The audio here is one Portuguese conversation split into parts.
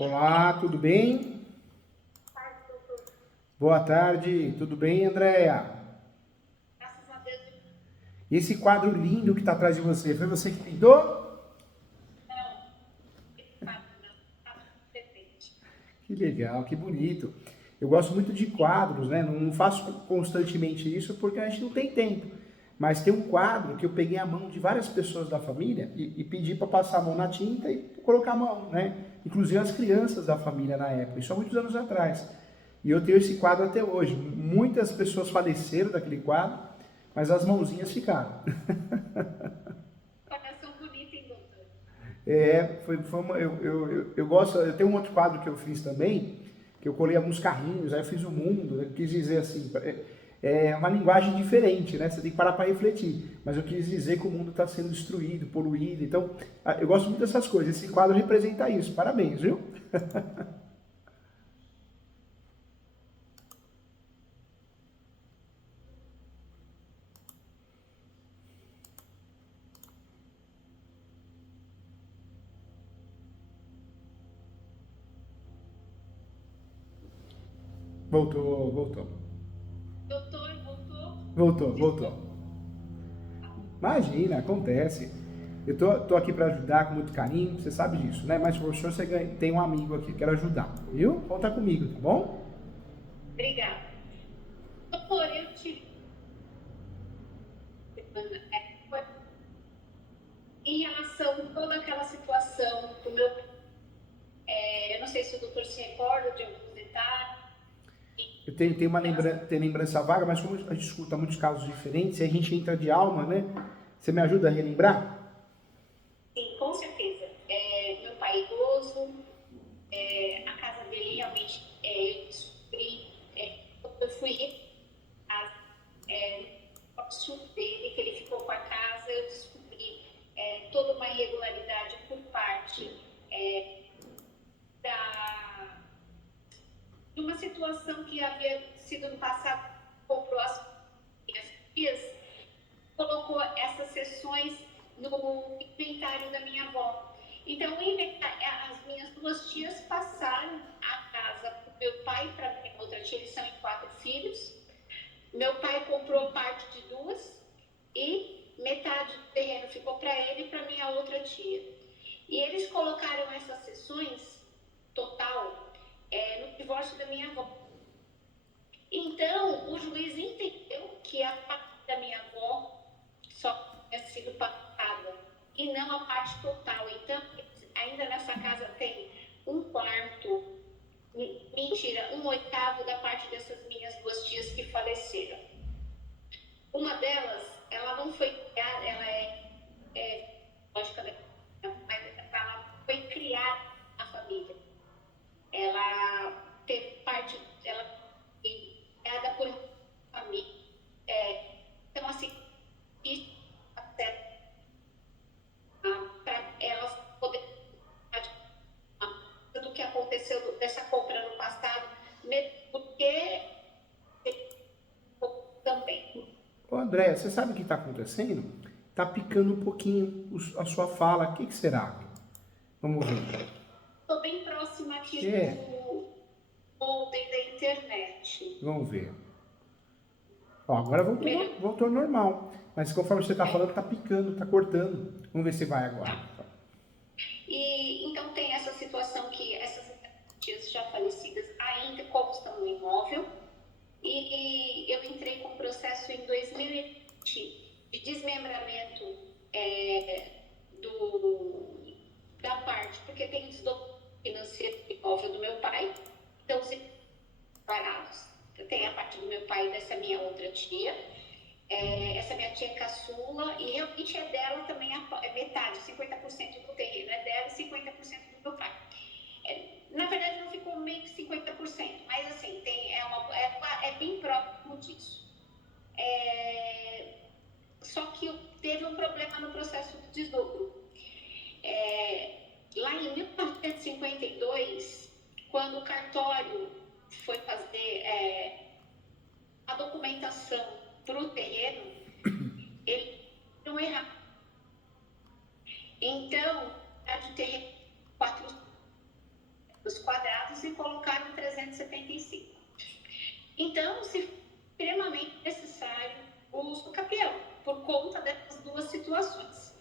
Olá, tudo bem? Boa tarde, tudo bem, Andréia? Graças a Deus, E esse quadro lindo que está atrás de você, foi você que pintou? não, esse quadro não está presente. Que legal, que bonito. Eu gosto muito de quadros, né? Não faço constantemente isso porque a gente não tem tempo. Mas tem um quadro que eu peguei a mão de várias pessoas da família e pedi para passar a mão na tinta e colocar a mão, né? Inclusive as crianças da família na época, isso há muitos anos atrás. E eu tenho esse quadro até hoje. Muitas pessoas faleceram daquele quadro, mas as mãozinhas ficaram. Coração bonito, hein, doutor? Eu gosto, eu tenho um outro quadro que eu fiz também, que eu colei alguns carrinhos, aí eu fiz o mundo, né? Quis dizer assim, é uma linguagem diferente, né? Você tem que parar para refletir, mas eu quis dizer que o mundo está sendo destruído, poluído, então eu gosto muito dessas coisas, esse quadro representa isso, parabéns, viu? Voltou, voltou, Doutor, voltou? voltou. Desculpa. Imagina, acontece. Eu tô aqui para ajudar com muito carinho, você sabe disso, né? Mas por senhor, tem um amigo aqui, quero ajudar, viu? Conta comigo, tá bom? Obrigada. Doutor, eu tive foi em relação a toda aquela situação do meu. Eu não sei se o doutor se recorda de alguns detalhes. Tenho uma Elas, lembrança vaga, mas como a gente escuta muitos casos diferentes, e a gente entra de alma, né? Você me ajuda a relembrar? sim, com certeza. Meu pai é idoso, a casa dele realmente, eu descobri, eu fui negócio dele, que ele ficou com a casa, eu descobri toda uma irregularidade por parte da, de uma situação que havia sido no passado, comprou as minhas tias, colocou essas sessões no inventário da minha avó. Então, as minhas duas tias passaram a casa para o meu pai e para a minha outra tia, eles são em 4 filhos. Meu pai comprou parte de duas e metade do terreno ficou para ele e para minha outra tia. E eles colocaram essas sessões total no divórcio da minha avó. Então, o juiz entendeu que a parte da minha avó só tinha sido passada e não a parte total. Então, ainda nessa casa tem um quarto, mentira, um oitavo da parte dessas minhas duas tias que faleceram. Uma delas, ela não foi criada, ela lógica, mas ela foi criada na família. Ela teve parte, ela foi criada por uma família. Então, assim, isso até para elas poderem do que aconteceu dessa compra no passado, mesmo porque também. Ô André, você sabe o que está acontecendo? Tá picando um pouquinho a sua fala, o que, que será? Vamos ver. Estou bem próxima aqui É, do modem da internet. vamos ver. Ó, agora voltou, Melhor. voltou ao normal. Mas conforme você está falando, tá picando, tá cortando. Vamos ver se vai agora. E então tem essa situação que essas tias já falecidas ainda constam no imóvel. E eu entrei com um processo em 2020 de desmembramento do, da parte, porque tem desdobramento financeiro do imóvel do meu pai, então os separados. Tem a parte do meu pai e dessa minha outra tia. Essa minha tia é caçula e realmente é dela também metade, 50% do terreno é dela e 50% do meu pai. Na verdade não ficou meio que 50%, mas assim, é bem próximo disso. Só que teve um problema no processo de desdobro. Lá em 1952, quando o cartório foi fazer a documentação para o terreno, ele não errava. Então, a de terreno 4 milhões e colocaram 375. Então, se for extremamente necessário o uso do capião, por conta dessas duas situações.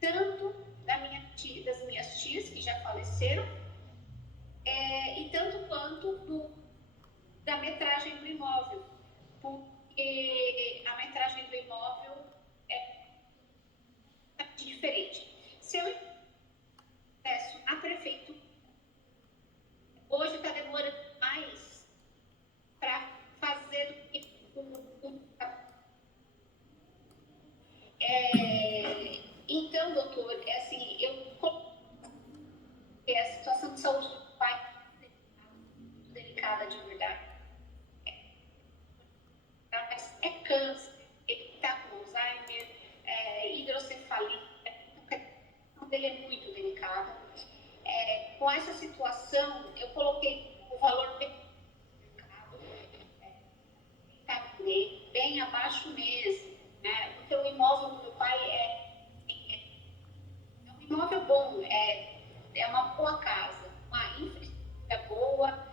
Tanto das minhas tias, que já faleceram, e tanto quanto da metragem do imóvel, porque a metragem do imóvel é diferente. Se eu peço a prefeitura, hoje está demorando mais para fazer do que então, doutor, assim, a situação de saúde do pai é muito delicada de verdade. É câncer, ele está com Alzheimer, hidrocefalia, a situação dele é muito delicada. Com essa situação, eu coloquei o valor bem abaixo mesmo, né? Porque o imóvel do meu pai é um imóvel bom, é uma boa casa, uma infraestrutura boa,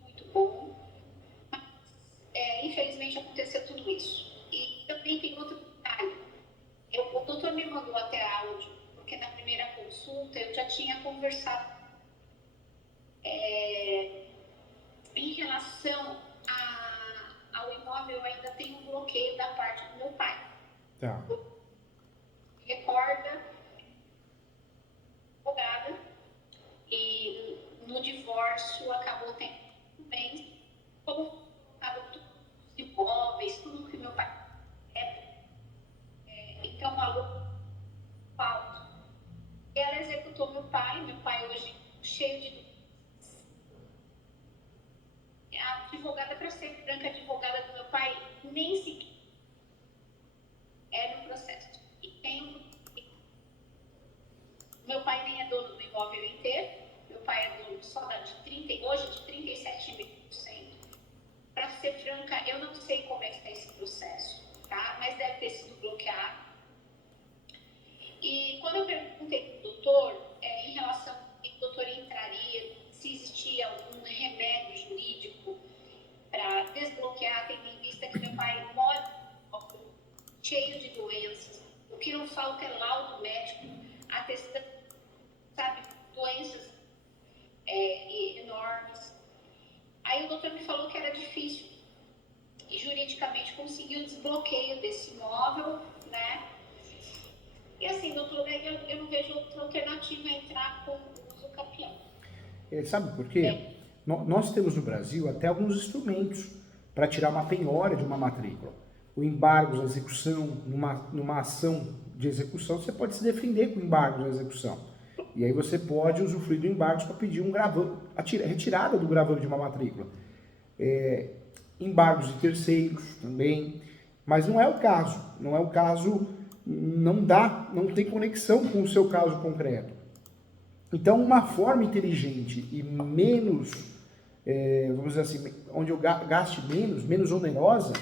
muito bom. Mas, infelizmente aconteceu tudo isso. E também tem outro detalhe. O doutor me mandou até áudio, porque na primeira consulta eu já tinha conversado em relação ao imóvel. Eu ainda tenho um bloqueio da parte do meu pai. Tá. Recorda, advogada, e no divórcio acabou tendo bens, como colocado todos os imóveis, tudo que meu pai então valor alto. Ela executou meu pai hoje cheio de a advogada, para ser franca, a advogada do meu pai nem sequer no processo. E meu pai nem é dono do imóvel inteiro, meu pai é dono só hoje de 37,5%. Para ser franca, eu não sei como é que está esse processo, tá? Mas deve ter sido bloqueado. E quando eu perguntei para o doutor, em relação a que o doutor entraria, se existia algum remédio jurídico para desbloquear, tendo em vista que meu pai mora cheio de doenças, o que não falta é laudo médico, atestando, sabe, doenças enormes. Aí o doutor me falou que era difícil e juridicamente conseguir o desbloqueio desse imóvel, né? E assim, doutor, eu não vejo outra alternativa a entrar com o uso capião. Sabe por quê? Nós temos no Brasil até alguns instrumentos para tirar uma penhora de uma matrícula. O embargo da execução, numa ação de execução, você pode se defender com o embargo da execução. E aí você pode usufruir do embargo para pedir um gravame, a retirada do gravame de uma matrícula. Embargos de terceiros também, mas não é o caso. Não tem conexão com o seu caso concreto. Então, uma forma inteligente e menos, vamos dizer assim, onde eu gaste menos onerosa,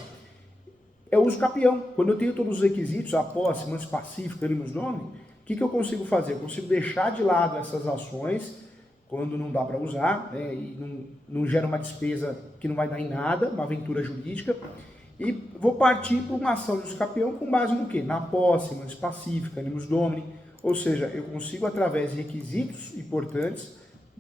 é o uso capião. Quando eu tenho todos os requisitos, a posse, manso pacífico, animus domini, o que eu consigo fazer? Eu consigo deixar de lado essas ações, quando não dá para usar, e não gera uma despesa que não vai dar em nada, uma aventura jurídica, e vou partir para uma ação de uso capião com base no quê? Na posse, manso pacífico, animus domini. Ou seja, eu consigo, através de requisitos importantes,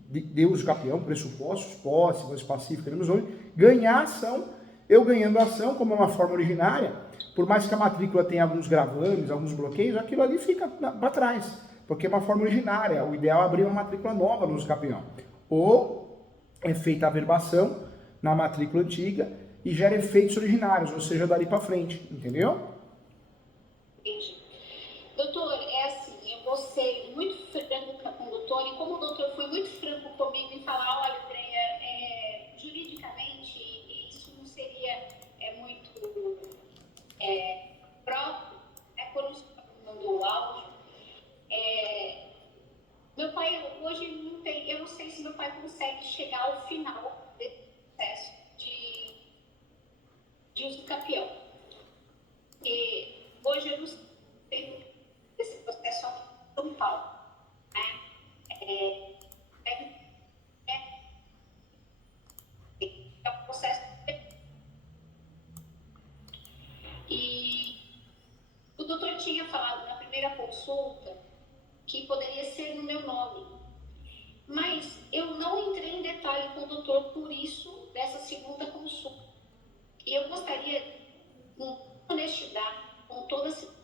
de uso capião, pressupostos, posse, manso pacífico, animus domini, ganhar a ação. Eu ganhando a ação, como é uma forma originária, por mais que a matrícula tenha alguns gravames, alguns bloqueios, aquilo ali fica para trás, porque é uma forma originária. O ideal é abrir uma matrícula nova no uso capião. Ou é feita a averbação na matrícula antiga e gera efeitos originários, ou seja, dali para frente, entendeu? Entendi. Doutor, assim, eu vou ser muito franca com o doutor, e como o doutor foi muito franco comigo em falar, olha, Andréia, juridicamente isso não seria muito próprio, quando o senhor mandou o áudio, meu pai hoje não tem, eu não sei se meu pai consegue chegar ao final desse processo de uso capião. E hoje eu não sei desse processo aqui em São Paulo, né? Deve no meu nome. Mas eu não entrei em detalhe com o doutor por isso, dessa segunda consulta. E eu gostaria, com honestidade, com toda a situação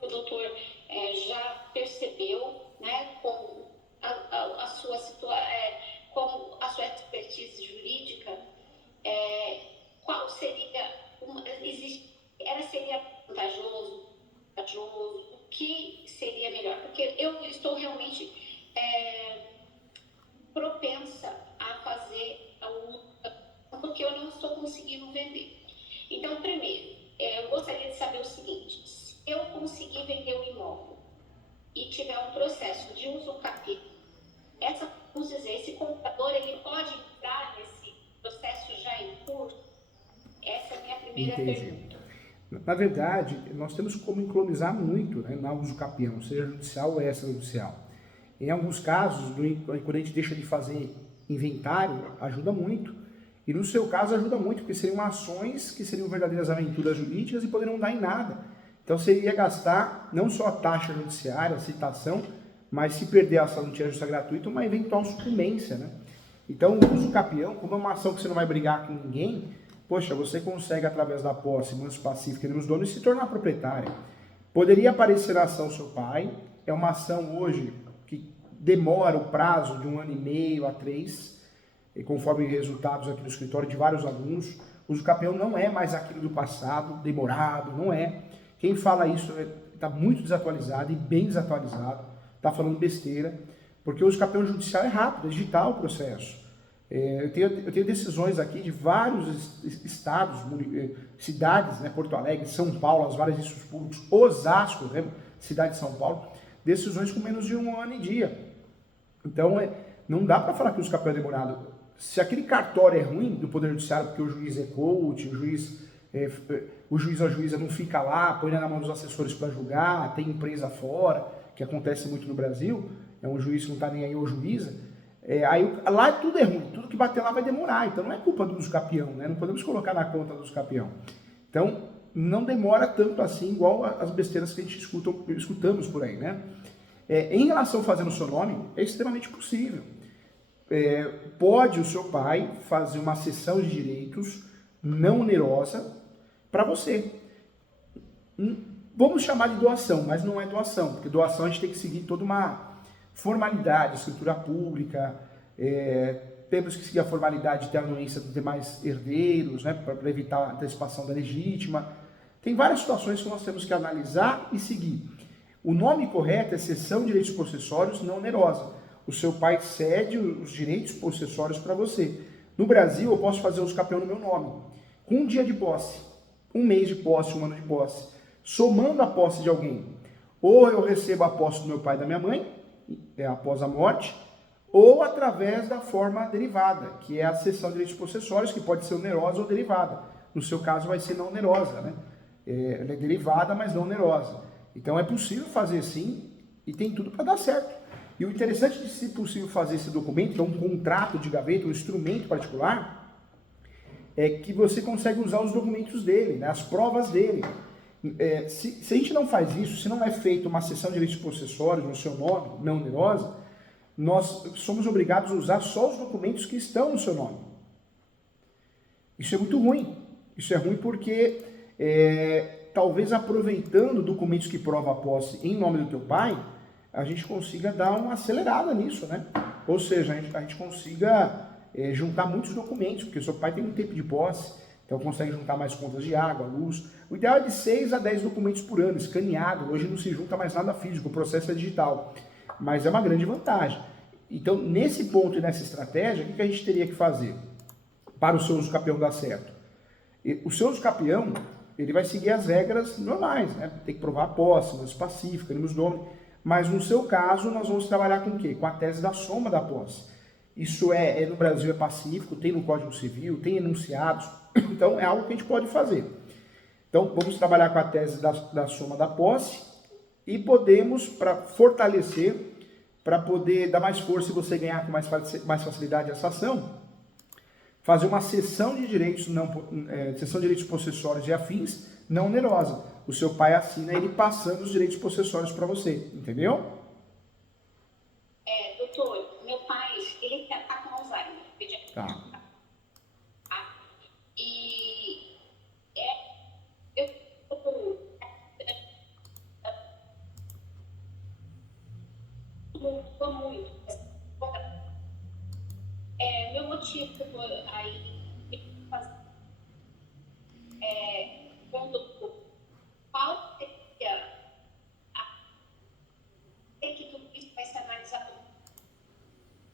que o doutor já percebeu, né, com a sua com a sua expertise jurídica, qual seria, seria vantajoso, o que seria melhor? Porque eu estou realmente propensa a fazer porque eu não estou conseguindo vender. Então, primeiro, eu gostaria de saber o seguinte: se eu conseguir vender o imóvel e tiver um processo de usucapião, esse comprador, ele pode entrar nesse processo já em curso? Essa é a minha primeira pergunta. Na verdade, nós temos como economizar muito, né, na usucapião, seja judicial ou extrajudicial. Em alguns casos, quando a gente deixa de fazer inventário, ajuda muito. E no seu caso ajuda muito, porque seriam ações que seriam verdadeiras aventuras jurídicas e poderiam dar em nada. Então você iria gastar não só a taxa judiciária, a citação, mas se perder a ação não tinha justiça gratuita, uma eventual sucumbência, né? Então o usucapião, como é uma ação que você não vai brigar com ninguém, poxa, você consegue através da posse, manso pacífico e nos donos se tornar proprietário. Poderia aparecer a ação seu pai, é uma ação hoje que demora o prazo de 1 ano e meio a 3, e conforme resultados aqui no escritório de vários alunos, o usucapião não é mais aquilo do passado, demorado, não é. Quem fala isso está muito desatualizado e bem desatualizado, está falando besteira, porque o usucapião judicial é rápido, é digital o processo. Eu tenho decisões aqui de vários estados, cidades, né, Porto Alegre, São Paulo, as várias registros públicos, Osasco, né, cidade de São Paulo, decisões com menos de 1 ano e dia. Então, não dá para falar que o usucapião é demorado. Se aquele cartório é ruim do Poder Judiciário, porque o juiz é coach, o juiz ou a juíza não fica lá, põe na mão dos assessores para julgar, tem empresa fora, que acontece muito no Brasil, é um juiz que não está nem aí ou juíza, lá tudo é ruim, tudo que bater lá vai demorar, então não é culpa do usucapião, né? Não podemos colocar na conta do usucapião. Então, não demora tanto assim, igual as besteiras que a gente escutamos por aí, né? Em relação a fazer no seu nome, é extremamente possível. Pode o seu pai fazer uma cessão de direitos não onerosa para você. Vamos chamar de doação, mas não é doação, porque doação a gente tem que seguir toda uma formalidade, escritura pública, temos que seguir a formalidade de ter a anuência dos demais herdeiros, né, para evitar a antecipação da legítima. Tem várias situações que nós temos que analisar e seguir. O nome correto é cessão de direitos possessórios não onerosa. O seu pai cede os direitos possessórios para você. No Brasil, eu posso fazer usucapião no meu nome, com um dia de posse, 1 mês de posse, 1 ano de posse, somando a posse de alguém. Ou eu recebo a posse do meu pai e da minha mãe, após a morte, ou através da forma derivada, que é a cessão de direitos possessórios, que pode ser onerosa ou derivada. No seu caso, vai ser não onerosa, né? Ela é derivada, mas não onerosa. Então, é possível fazer sim, e tem tudo para dar certo. E o interessante de se possível fazer esse documento, que é um contrato de gaveta, um instrumento particular, é que você consegue usar os documentos dele, né, as provas dele. Se a gente não faz isso, se não é feita uma cessão de direitos possessórios no seu nome, não onerosa, nós somos obrigados a usar só os documentos que estão no seu nome. Isso é muito ruim. Isso é ruim porque, talvez aproveitando documentos que provam a posse em nome do teu pai, a gente consiga dar uma acelerada nisso, né? Ou seja, a gente consiga juntar muitos documentos, porque o seu pai tem um tempo de posse, então consegue juntar mais contas de água, luz. O ideal é de 6 a 10 documentos por ano, escaneado. Hoje não se junta mais nada físico, o processo é digital. Mas é uma grande vantagem. Então, nesse ponto e nessa estratégia, o que a gente teria que fazer para o seu usucapião dar certo? O seu usucapião, ele vai seguir as regras normais, né? Tem que provar a posse, mas pacífica, nos donos. Mas no seu caso, nós vamos trabalhar com o quê? Com a tese da soma da posse. Isso no Brasil é pacífico, tem no Código Civil, tem enunciados, então é algo que a gente pode fazer. Então, vamos trabalhar com a tese da soma da posse e podemos, para fortalecer, para poder dar mais força e você ganhar com mais facilidade essa ação, fazer uma cessão de direitos, cessão de direitos possessórios e afins não onerosa. O seu pai assina ele passando os direitos possessórios para você, entendeu? doutor, meu pai, ele tá com Alzheimer. Tá. E eu mudou muito. Meu motivo que eu tô aí quando qual seria sei que tudo isso vai ser analisado,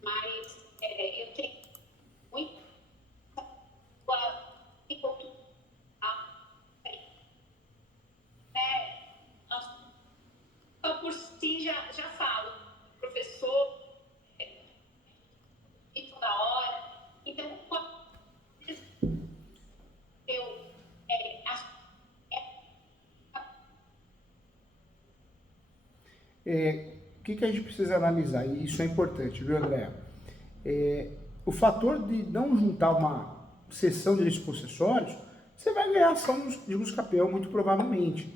mas eu tenho muito só por si já falo, professor, e toda hora. Então, eu acho O que a gente precisa analisar? E isso é importante, viu, André? O fator de não juntar uma cessão de direitos possessórios, você vai ganhar ação de busca-pé, muito provavelmente.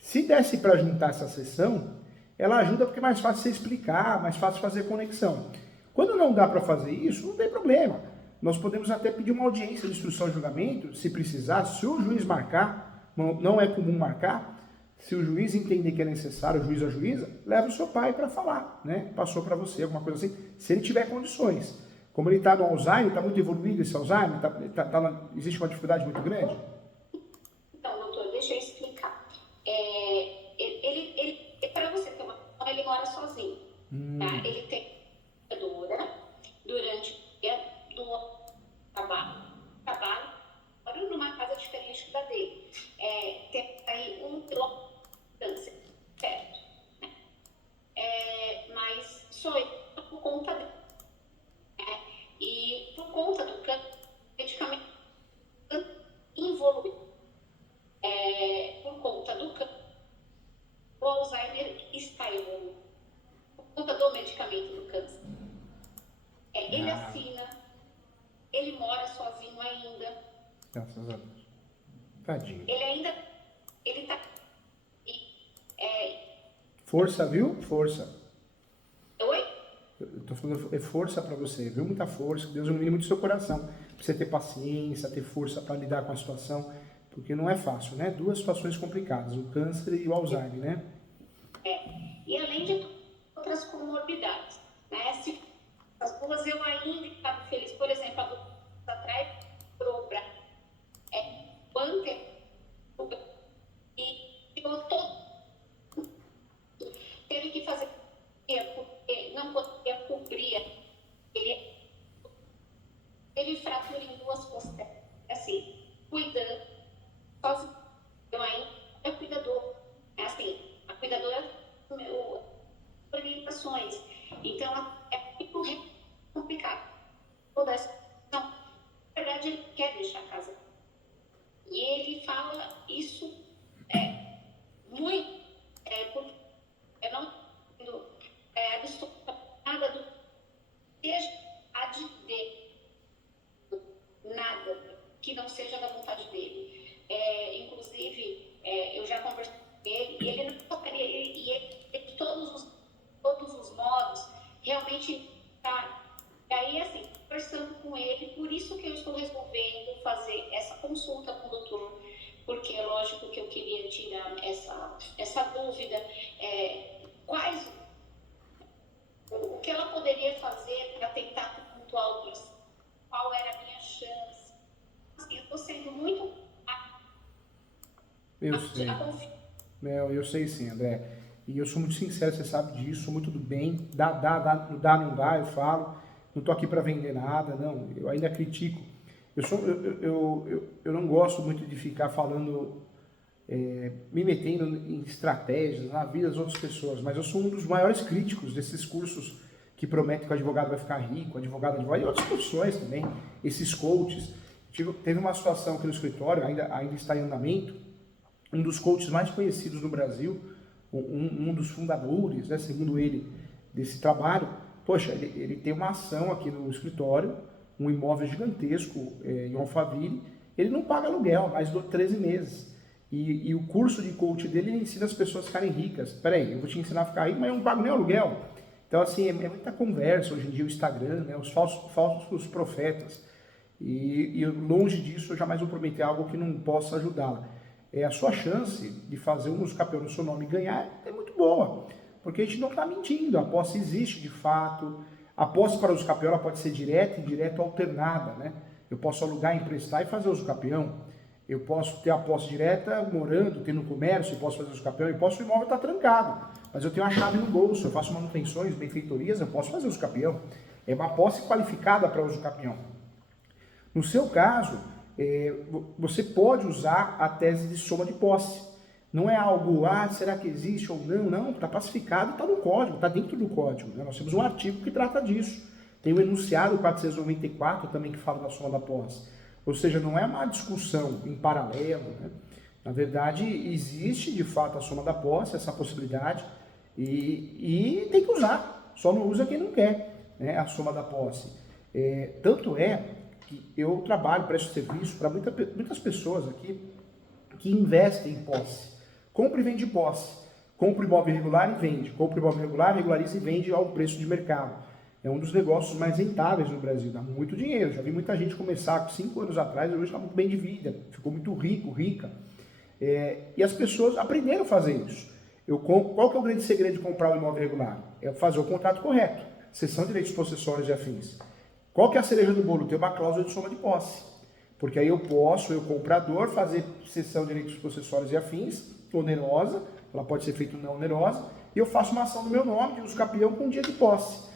Se desse para juntar essa cessão, ela ajuda porque é mais fácil você explicar, mais fácil fazer conexão. Quando não dá para fazer isso, não tem problema. Nós podemos até pedir uma audiência de instrução de julgamento, se precisar, se o juiz marcar, não é comum marcar, se o juiz entender que é necessário, o juiz ou a juíza, leva o seu pai para falar, né? Passou para você, alguma coisa assim, se ele tiver condições. Como ele está no Alzheimer, está muito evoluído esse Alzheimer, existe uma dificuldade muito grande? Então, doutor, deixa eu explicar. Para você ter uma noção, ele mora sozinho. Tá? Ele tem cuidadora durante o dia do trabalho, mora numa casa diferente da dele. Tem aí 1 quilômetro de distância, certo? Mas sou eu por conta dele. E por conta do medicamento involuído, por conta do o Alzheimer está evoluindo. Por conta do medicamento do câncer. Ele assina, ele mora sozinho ainda. Graças a Deus. Tadinho. Ele tá. Força, viu? Força. Oi? Eu tô falando, é força para você, viu? Muita força, Deus ilumine muito o seu coração. Pra você ter paciência, ter força para lidar com a situação, porque não é fácil, né? 2 situações complicadas, o câncer e o Alzheimer, né? E além de outras comorbidades, né? Se as duas eu ainda estava feliz, por exemplo, há 2 anos atrás, pro braço, e tirou todo, teve que fazer porque não podia cobrir, ele fratura em 2 costelas, assim, cuidando, sozinho, eu ainda é cuidador, assim, a cuidadora orientações, então é muito complicado. Toda essa, não, na verdade ele quer deixar a casa. E ele fala isso muito, porque eu não entendo absolutamente nada do que seja a de dele, nada que não seja da vontade dele. Inclusive, eu já conversei com ele, e ele não tocaria, e ele de todos os modos, realmente está. E aí, assim, conversando com ele, por isso que eu estou resolvendo fazer essa consulta com o doutor, porque é lógico que eu queria tirar essa dúvida, quais, o que ela poderia fazer para tentar pontuar o processo, qual era a minha chance. Assim, eu estou sendo muito... Eu sei. Eu sei sim, André. E eu sou muito sincero, você sabe disso, sou muito do bem. Dá, não dá, eu falo. Não estou aqui para vender nada, não. Eu ainda critico. Eu não gosto muito de ficar falando, me metendo em estratégias na vida das outras pessoas, mas eu sou um dos maiores críticos desses cursos que prometem que o advogado vai ficar rico, advogado e outras profissões também, esses coaches. Teve uma situação aqui no escritório, ainda está em andamento, um dos coaches mais conhecidos no Brasil, um dos fundadores, né, segundo ele, desse trabalho. Poxa, ele tem uma ação aqui no escritório, um imóvel gigantesco em Alphaville, ele não paga aluguel há mais de 13 meses. E o curso de coach dele, ele ensina as pessoas a ficarem ricas. Peraí, eu vou te ensinar a ficar rico, mas eu não pago nem aluguel. Então, assim, é muita conversa hoje em dia, o Instagram, né, os falsos profetas. E longe disso, eu jamais vou prometer algo que não possa ajudá-la. A sua chance de fazer um usucapião no seu nome e ganhar é muito boa, porque a gente não está mentindo, a posse existe de fato. A posse para usucapião ela pode ser direta, indireta ou alternada, né? Eu posso alugar, emprestar e fazer usucapião. Eu posso ter a posse direta morando, tendo comércio, eu posso fazer usucapião, eu posso, o imóvel está trancado, mas eu tenho a chave no bolso, eu faço manutenções, benfeitorias, eu posso fazer usucapião. É uma posse qualificada para usucapião. No seu caso, você pode usar a tese de soma de posse. Não é algo, será que existe ou não? Não, está pacificado, está no código, está dentro do código. Né? Nós temos um artigo que trata disso. Tem o enunciado 494 também que fala da soma da posse. Ou seja, não é uma discussão em paralelo. Né? Na verdade, existe de fato a soma da posse, essa possibilidade, e tem que usar. Só não usa quem não quer, né? A soma da posse. Tanto é que eu trabalho, presto serviço para muitas pessoas aqui que investem em posse. Compra e vende posse. Compra imóvel irregular e vende. Compra imóvel irregular, regulariza e vende ao preço de mercado. É um dos negócios mais rentáveis no Brasil, dá muito dinheiro. Já vi muita gente começar 5 anos atrás e hoje está muito bem de vida, ficou muito rico, rica. E as pessoas aprenderam a fazer isso. Qual que é o grande segredo de comprar um imóvel irregular? É fazer o contrato correto, cessão de direitos possessórios e afins. Qual que é a cereja do bolo? Ter uma cláusula de soma de posse. Porque aí eu comprador, fazer cessão de direitos possessórios e afins, onerosa, ela pode ser feita não onerosa, e eu faço uma ação no meu nome de usucapião com um dia de posse.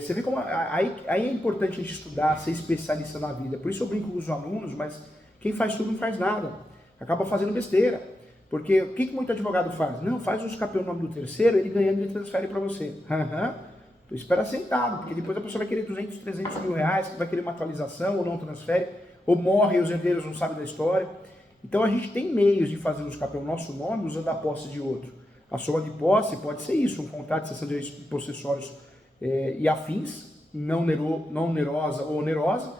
Você vê como aí é importante a gente estudar, ser especialista na vida. Por isso eu brinco com os alunos, mas quem faz tudo não faz nada. Acaba fazendo besteira. Porque o que muito advogado faz? Não, faz o usucapião no nome do terceiro, ele ganhando, ele transfere para você. Então espera sentado, porque depois a pessoa vai querer 200, 300 mil reais, vai querer uma atualização ou não transfere, ou morre e os herdeiros não sabem da história. Então a gente tem meios de fazer o usucapião no nosso nome usando a posse de outro. A soma de posse pode ser isso, um contrato de cessão de direitos possessórios e afins, não onerosa ou onerosa.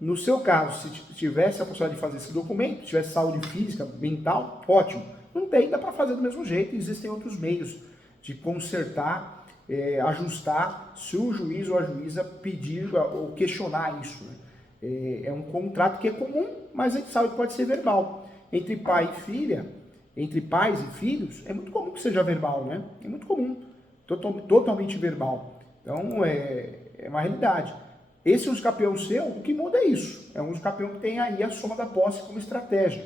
No seu caso, se tivesse a possibilidade de fazer esse documento, tivesse saúde física, mental, ótimo. Não tem, dá para fazer do mesmo jeito, existem outros meios de consertar, ajustar, se o juiz ou a juíza pedir ou questionar isso. Né? É um contrato que é comum, mas a gente sabe que pode ser verbal. Entre pai e filha, entre pais e filhos, é muito comum que seja verbal, né? É muito comum, totalmente verbal. Então, é uma realidade. Esse usucapião seu, o que muda é isso. É um usucapião que tem aí a soma da posse como estratégia.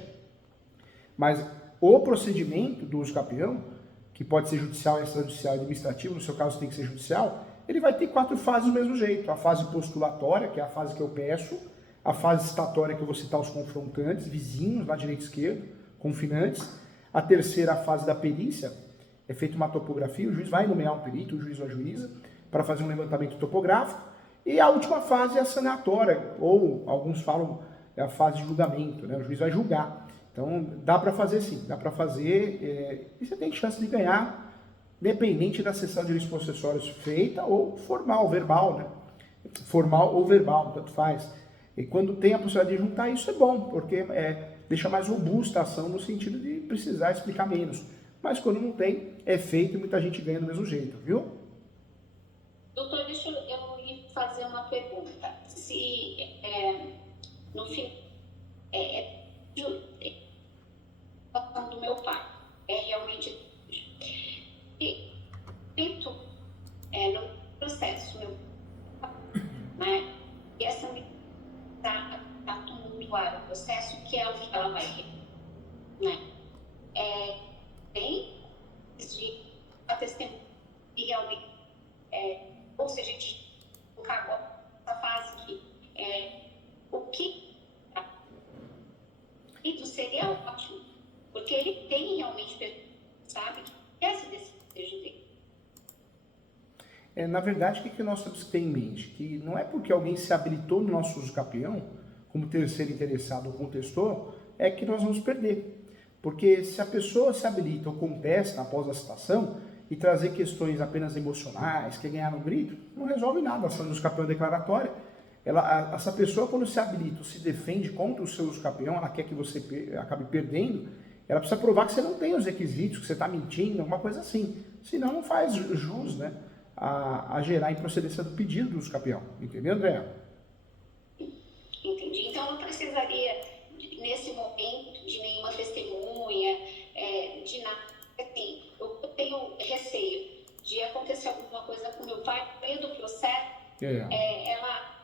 Mas o procedimento do usucapião, que pode ser judicial, extrajudicial e administrativo, no seu caso tem que ser judicial, ele vai ter 4 fases do mesmo jeito. A fase postulatória, que é a fase que eu peço, a fase citatória, que eu vou citar os confrontantes, vizinhos, lá direito e esquerdo, confinantes. A terceira, a fase da perícia, é feita uma topografia, o juiz vai nomear um perito, o juiz ou a juíza, para fazer um levantamento topográfico. E a última fase é a sanatória, ou alguns falam é a fase de julgamento, né? O juiz vai julgar. Então, dá para fazer sim, dá para fazer, e você tem chance de ganhar, dependente da cessão de direitos possessórios feita ou formal, verbal, né? Formal ou verbal, tanto faz. E quando tem a possibilidade de juntar, isso é bom, porque deixa mais robusta a ação no sentido de precisar explicar menos. Mas quando não tem, é feito e muita gente ganha do mesmo jeito, viu? Doutor, deixa eu lhe fazer uma pergunta. Se no fim do meu pai realmente feito no processo meu, né? E essa está tumultuada o processo, que é o que ela vai ter, né? Bem de a testemunha e realmente ou se a gente colocar agora essa fase aqui, o que isso seria ótimo, porque ele tem realmente, sabe, que quer se desejo dele. Na verdade, o que nós temos que ter em mente? Que não é porque alguém se habilitou no nosso usucapião, como terceiro interessado ou contestou, é que nós vamos perder. Porque se a pessoa se habilita ou contesta após a citação e trazer questões apenas emocionais, quer ganhar no grito, não resolve nada. A ação de usucapião declaratória, essa pessoa, quando se habilita ou se defende contra o seu usucapião, ela quer que você acabe perdendo, ela precisa provar que você não tem os requisitos, que você está mentindo, alguma coisa assim. Senão não faz jus, né, a gerar a improcedência do pedido do uso capião. Entendeu, André? Entendi. Então, não precisaria, nesse momento, de nenhuma testemunha, de nada. Assim, eu tenho receio de acontecer alguma coisa com meu pai no meio do processo, ela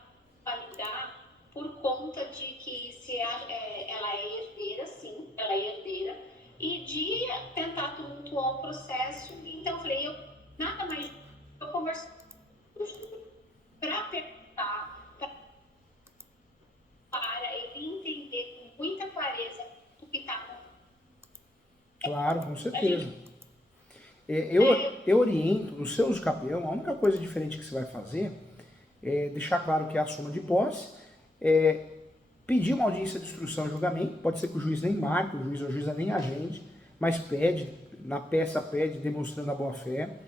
validar por conta de que ela é herdeira, sim, ela é herdeira, e de tentar tumultuar o processo. Então, eu falei, nada mais, eu conversei para perguntar, para ele entender com muita clareza o que está acontecendo. Claro, com certeza. Eu oriento, no seu uso capião, a única coisa diferente que você vai fazer é deixar claro que é a soma de posse, pedir uma audiência de instrução e julgamento, pode ser que o juiz nem marque, o juiz ou a juíza nem agende, mas pede, na peça pede, demonstrando a boa-fé.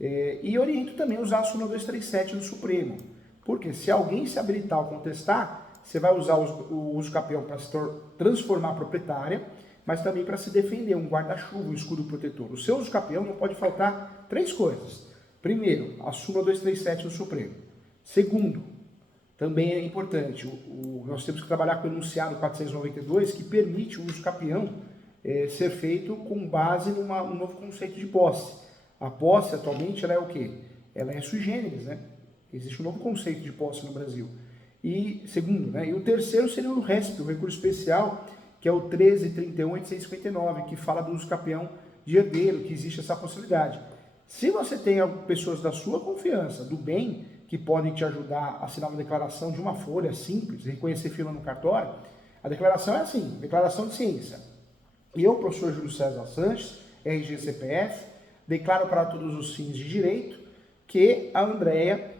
E oriento também a usar a súmula 237 do Supremo, porque se alguém se habilitar ou contestar, você vai usar o uso capião para se transformar proprietária, mas também para se defender, um guarda-chuva, um escudo protetor. O seu uso capião não pode faltar 3 coisas. Primeiro, a súmula 237 do Supremo. Segundo, também é importante, nós temos que trabalhar com o enunciado 492, que permite o uso capião ser feito com base num novo conceito de posse. A posse, atualmente, ela é o quê? Ela é sui generis, né? Existe um novo conceito de posse no Brasil. E segundo, né? E o terceiro seria o RESP, o recurso especial, que é o 13.31.859, que fala do uso capião de herdeiro, que existe essa possibilidade. Se você tem pessoas da sua confiança, do bem, que podem te ajudar a assinar uma declaração de uma folha simples, reconhecer firma no cartório, a declaração é assim, declaração de ciência. Eu, professor Júlio César Sanches, RG CPF, declaro para todos os fins de direito que a Andréia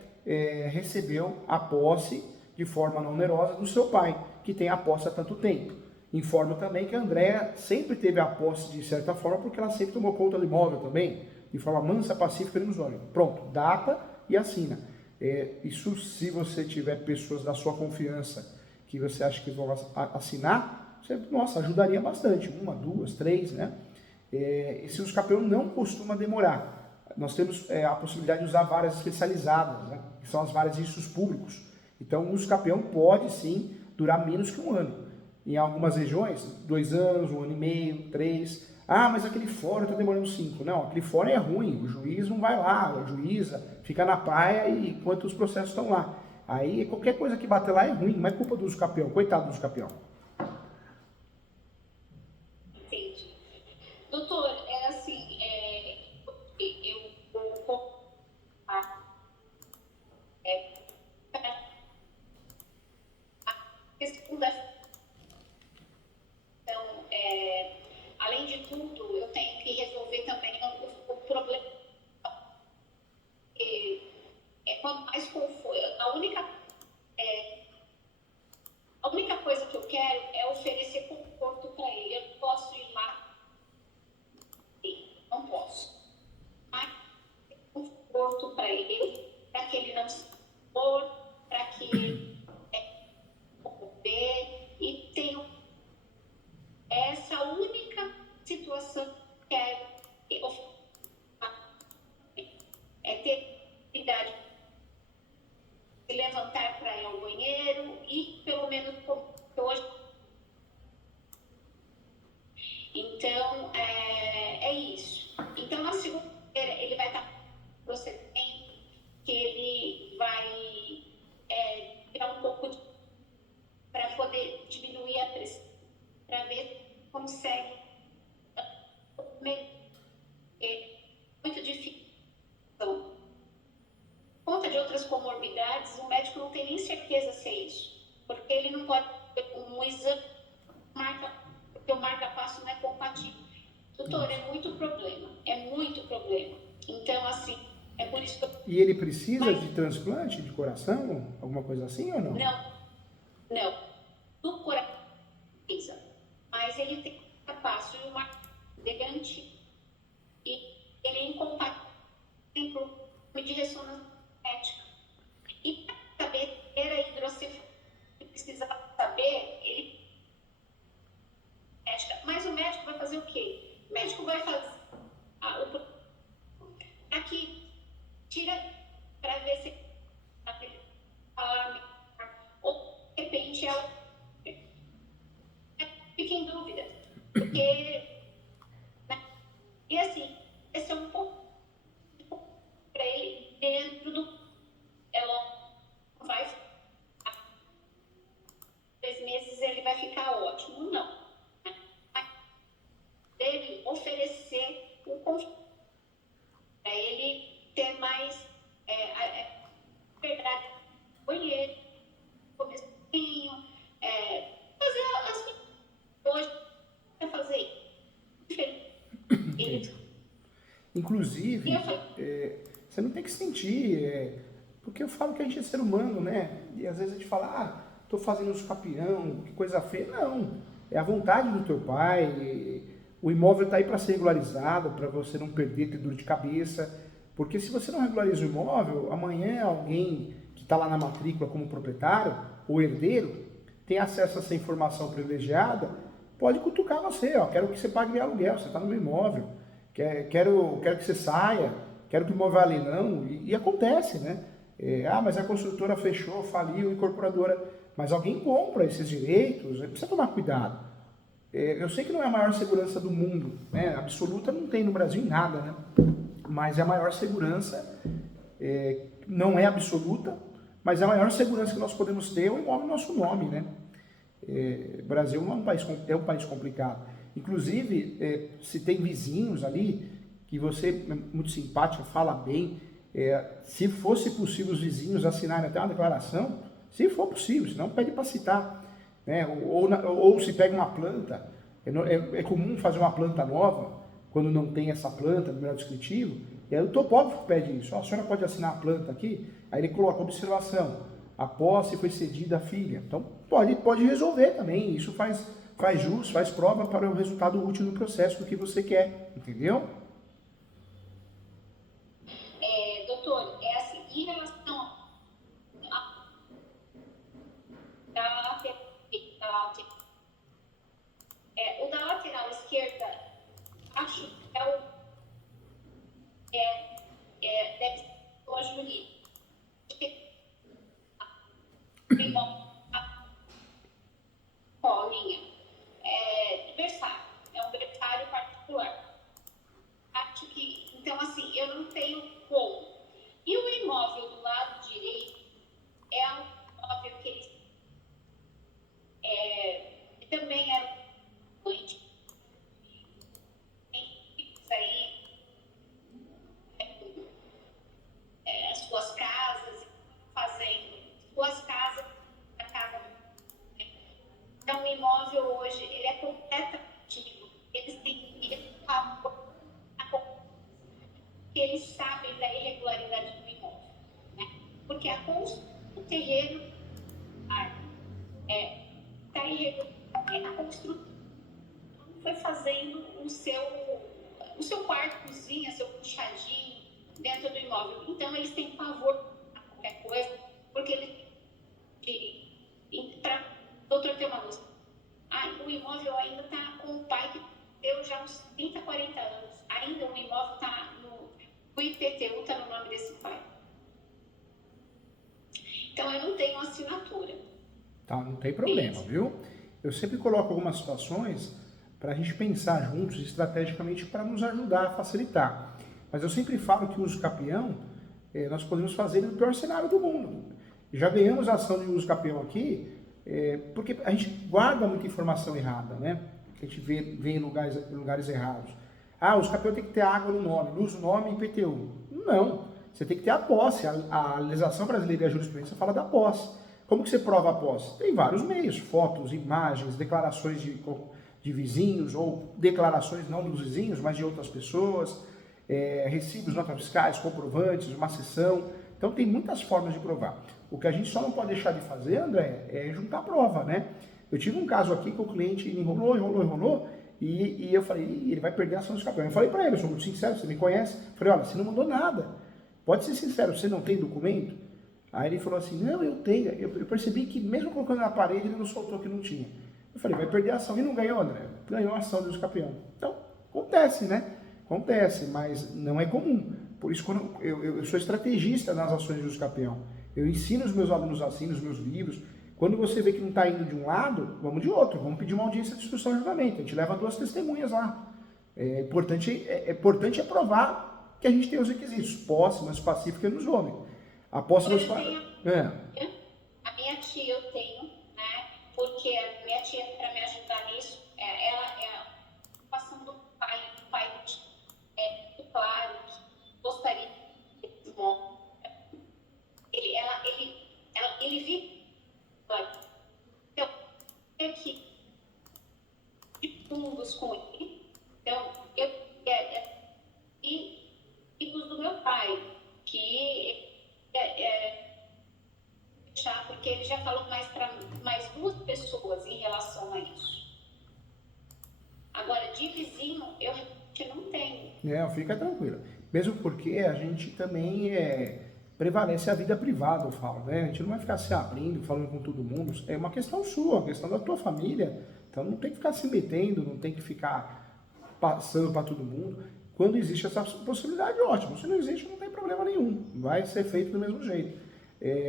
recebeu a posse de forma não onerosa do seu pai, que tem a posse há tanto tempo. Informo também que a Andréia sempre teve a posse de certa forma, porque ela sempre tomou conta do imóvel também, de forma mansa, pacífica e ilusória. Pronto, data e assina. Isso, se você tiver pessoas da sua confiança que você acha que vão assinar, você, nossa, ajudaria bastante. 1, 2, 3, né? Esse uso capião não costuma demorar. Nós temos a possibilidade de usar varas especializadas, né? Que são as varas de registros públicos. Então, o uso capião pode, sim, durar menos que 1 ano. Em algumas regiões, 2 anos, 1 ano e meio, 3. Ah, mas aquele fórum está demorando 5. Não, aquele fórum é ruim, o juiz não vai lá, a juíza fica na praia enquanto os processos estão lá. Aí, qualquer coisa que bater lá é ruim, não é culpa do uso capião, coitado do uso capião. Entendi. Doutor, assim, eu vou a questão da. Então, além de tudo, eu tenho que resolver também o problema. Quanto mais conforto, a única coisa que eu quero é oferecer conforto para ele. Eu não posso ir lá, não posso. Mas conforto para ele, para que ele não se for, para que ele e tenho essa única situação que eu quero ter idade de levantar para ir ao banheiro e pelo menos hoje. Então, é isso. Então, na segunda-feira, ele vai estar procedimento que ele vai tirar um pouco para poder diminuir a pressão, para ver se consegue. É muito difícil. Então, por conta de outras comorbidades, o médico não tem nem certeza se é isso, porque ele não pode ter um exame, porque o marca-passo não é compatível. Doutor, é muito problema, Então, assim, é por isso que E ele precisa de transplante de coração, alguma coisa assim ou não? Não. Do coração precisa, mas ele tem marca-passo e o marca-passo é gigante e ele é incompatível com de ressonância magnética. E para saber se era hidrocefalite, precisa saber, mas o médico vai fazer o quê? O médico vai fazer aqui, tira realmente fica em dúvida. Porque, né? E assim, esse é um pouco para ele dentro do. Ela vai. 3 meses ele vai ficar ótimo. Não. Dele oferecer o conforto para ele ter mais verdade, banheiro, comecinho, fazer as coisas hoje para fazer ele. Inclusive, você não tem que sentir, porque eu falo que a gente é ser humano, né? E às vezes a gente fala, tô fazendo os capião, que coisa feia. Não, é a vontade do teu pai, o imóvel está aí para ser regularizado, para você não perder, ter dor de cabeça. Porque se você não regulariza o imóvel, amanhã alguém que está lá na matrícula como proprietário ou herdeiro tem acesso a essa informação privilegiada, pode cutucar você, quero que você pague meu aluguel, você está no meu imóvel, quero que você saia, quero que o imóvel vá a leilão, e acontece, né? Mas a construtora fechou, faliu, incorporadora, mas alguém compra esses direitos, precisa tomar cuidado. Eu sei que não é a maior segurança do mundo, né? Absoluta não tem no Brasil em nada, né? Mas é a maior segurança, não é absoluta, mas a maior segurança que nós podemos ter é o imóvel no nosso nome, né? O Brasil é um país complicado. Inclusive, se tem vizinhos ali, que você é muito simpática, fala bem, se fosse possível os vizinhos assinarem até uma declaração, se for possível, senão pede para citar, né? Ou se pega uma planta, é comum fazer uma planta nova, quando não tem essa planta no melhor descritivo, e aí o topógrafo pede isso, a senhora pode assinar a planta aqui? Aí ele coloca observação, a posse foi cedida à filha. Então pode resolver também, isso faz jus, faz prova para o resultado útil do processo do que você quer, entendeu? Doutor, assim, em relação o da lateral esquerda, acho que deve ser o jurídico. Paulinha, berçário, é um berçário particular. Acho que, então assim, eu não tenho como. E o imóvel do lado direito é um imóvel que ele também era muito aí as suas casas, fazendo suas casas, a casa. Então o imóvel hoje ele é completamente, eles têm que eles sabem da irregularidade do imóvel, né? Porque a construção do terreno está irregular, a construção foi fazendo o seu quarto, cozinha, seu puxadinho dentro do imóvel. Então eles têm pavor a qualquer coisa, porque eles para doutor ter uma noção. O imóvel ainda está com o pai que deu já uns 30, 40 anos. Ainda o imóvel está o IPTU está no nome desse pai. Então eu não tenho assinatura. Tá, não tem problema, viu? Eu sempre coloco algumas situações para a gente pensar juntos estrategicamente para nos ajudar a facilitar. Mas eu sempre falo que o uso capião nós podemos fazer no pior cenário do mundo. Já ganhamos a ação de uso capião aqui porque a gente guarda muita informação errada, né? Que a gente vê em lugares errados. Os capião tem que ter água no nome, luz no nome e IPTU. Não, você tem que ter a posse. A legislação brasileira e a jurisprudência fala da posse. Como que você prova a posse? Tem vários meios, fotos, imagens, declarações de vizinhos ou declarações não dos vizinhos, mas de outras pessoas, recibos, notas fiscais, comprovantes, uma sessão. Então tem muitas formas de provar. O que a gente só não pode deixar de fazer, André, é juntar prova, né? Eu tive um caso aqui que o cliente enrolou, e eu falei, ele vai perder a ação dos capião. Eu falei para ele, eu sou muito sincero, você me conhece. Eu falei, olha, você não mandou nada. Pode ser sincero, você não tem documento? Aí ele falou assim, não, eu tenho. Eu percebi que mesmo colocando na parede, ele não soltou que não tinha. Eu falei, vai perder a ação. E não ganhou, André? Ganhou a ação dos capião. Então, acontece, né? Acontece, mas não é comum. Por isso, quando eu sou estrategista nas ações dos capião. Eu ensino os meus alunos assim, nos meus livros. Quando você vê que não está indo de um lado, vamos de outro, vamos pedir uma audiência de instrução e julgamento. A gente leva 2 testemunhas lá. É importante provar que a gente tem os requisitos, posse, mas pacífica e nos homens. A posse nos A minha tia eu tenho, né? Porque a minha tia, para me ajudar nisso, ela é a preocupação do pai. O pai é claro, gostaria de ter bom. Ele vive. Eu tenho que de fundos com ele. Então, e amigos do meu pai, que porque ele já falou para mais 2 pessoas em relação a isso. Agora, de vizinho, eu realmente não tenho. Fica tranquila. Mesmo porque a gente também prevalece a vida privada, eu falo, né? A gente não vai ficar se abrindo, falando com todo mundo. É uma questão sua, uma questão da tua família. Então não tem que ficar se metendo, não tem que ficar passando para todo mundo. Quando existe essa possibilidade, ótimo. Se não existe, não tem problema nenhum. Vai ser feito do mesmo jeito.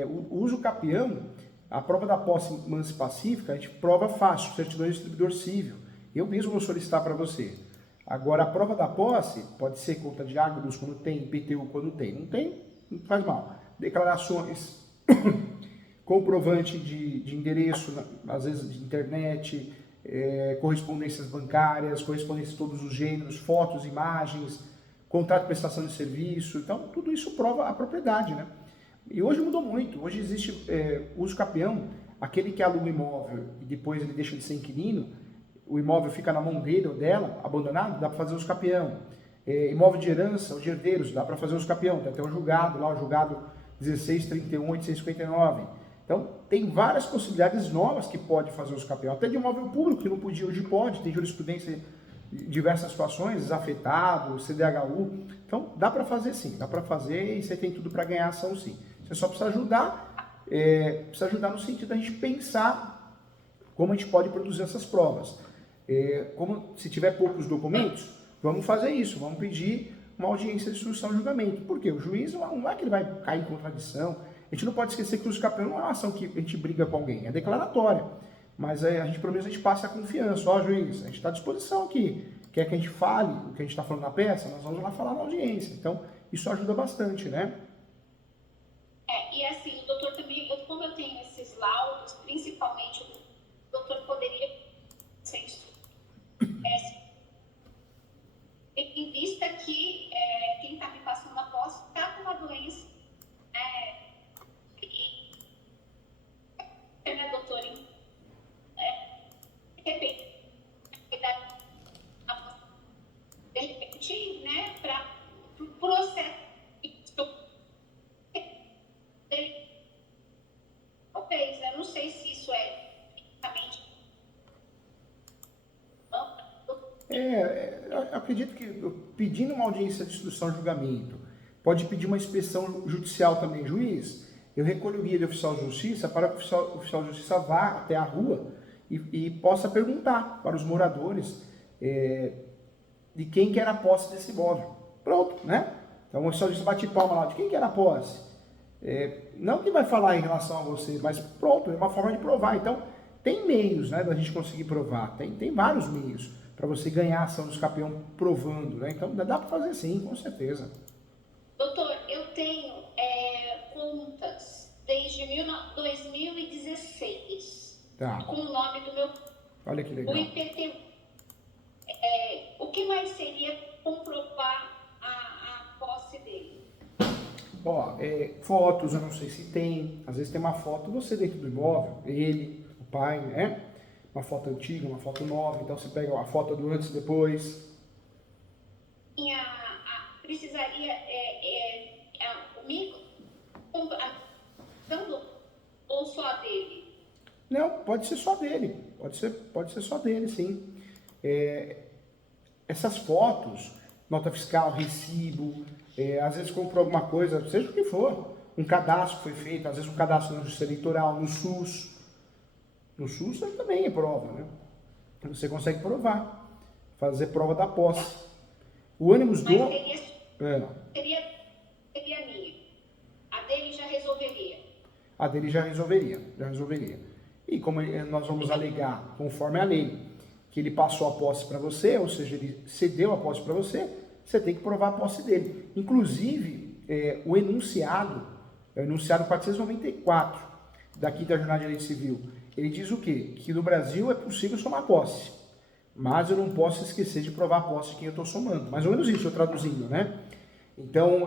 O uso capião, a prova da posse mansa e pacífica, a gente prova fácil, certidão de distribuidor civil. Eu mesmo vou solicitar para você. Agora, a prova da posse pode ser conta de água, luz quando tem, IPTU quando tem. Não tem, não faz mal. Declarações, comprovante de endereço, às vezes de internet, correspondências bancárias, correspondências de todos os gêneros, fotos, imagens, contrato de prestação de serviço. Então, tudo isso prova a propriedade, né? E hoje mudou muito. Hoje existe uso capião, aquele que aluga o imóvel e depois ele deixa de ser inquilino, o imóvel fica na mão dele ou dela, abandonado, dá para fazer uso capião. Imóvel de herança, os herdeiros, dá para fazer uso capião. Tem até um julgado, lá o julgado 16.31.859. Então, tem várias possibilidades novas que pode fazer uso capião. Até de imóvel público, que não podia, hoje pode, tem jurisprudência em diversas situações, desafetado, CDHU. Então, dá para fazer sim, dá para fazer e você tem tudo para ganhar ação sim. Você só precisa ajudar no sentido da gente pensar como a gente pode produzir essas provas. Se tiver poucos documentos, vamos fazer isso, vamos pedir uma audiência de instrução e julgamento. Por quê? O juiz não é que ele vai cair em contradição. A gente não pode esquecer que o uso capião não é uma ação que a gente briga com alguém, é declaratória. Mas a gente, pelo menos, a gente passa a confiança. Ó, juiz, a gente está à disposição aqui. Quer que a gente fale o que a gente está falando na peça? Nós vamos lá falar na audiência. Então, isso ajuda bastante, né? E assim, o doutor também, como eu tenho esses laudos, principalmente o doutor poderia ser em vista que quem está me passando a posse está com uma doença, né, doutor? De repente, né, para o processo. Talvez, eu não sei se isso é exatamente. Eu acredito que pedindo uma audiência de instrução e julgamento, pode pedir uma inspeção judicial também, juiz. Eu recolho o guia de oficial de justiça para que o oficial de justiça vá até a rua e possa perguntar para os moradores de quem que era a posse desse imóvel. Pronto, né? Então o oficial de justiça bate palma lá, de quem que era a posse? Não que vai falar em relação a você, mas pronto, é uma forma de provar. Então, tem meios, né, da gente conseguir provar, tem vários meios para você ganhar a ação dos capião provando, né? Então, dá para fazer sim, com certeza. Doutor, eu tenho contas desde 2016, tá, com o nome do meu... Olha que legal. O IPTU. O que mais seria comprovar a posse dele? Fotos, eu não sei se tem. Às vezes tem uma foto, você dentro do imóvel, ele, o pai, né? Uma foto antiga, uma foto nova. Então você pega a foto do antes e depois. Precisaria comigo ou só a dele? Não, pode ser só dele. Pode ser só dele, sim. Essas fotos, nota fiscal, recibo, às vezes comprou alguma coisa, seja o que for, um cadastro foi feito, às vezes um cadastro na Justiça Eleitoral, no SUS. No SUS também é prova, né? Você consegue provar, fazer prova da posse. O ânimos do... Seria minha. A dele já resolveria. A dele já resolveria. E como nós vamos alegar, conforme a lei, que ele passou a posse para você, ou seja, ele cedeu a posse para você, você tem que provar a posse dele. Inclusive, o enunciado, é o enunciado 494 da 5ª Jornada de Direito Civil, ele diz o quê? Que no Brasil é possível somar posse, mas eu não posso esquecer de provar a posse de quem eu estou somando. Mais ou menos isso, eu traduzindo, né? Então,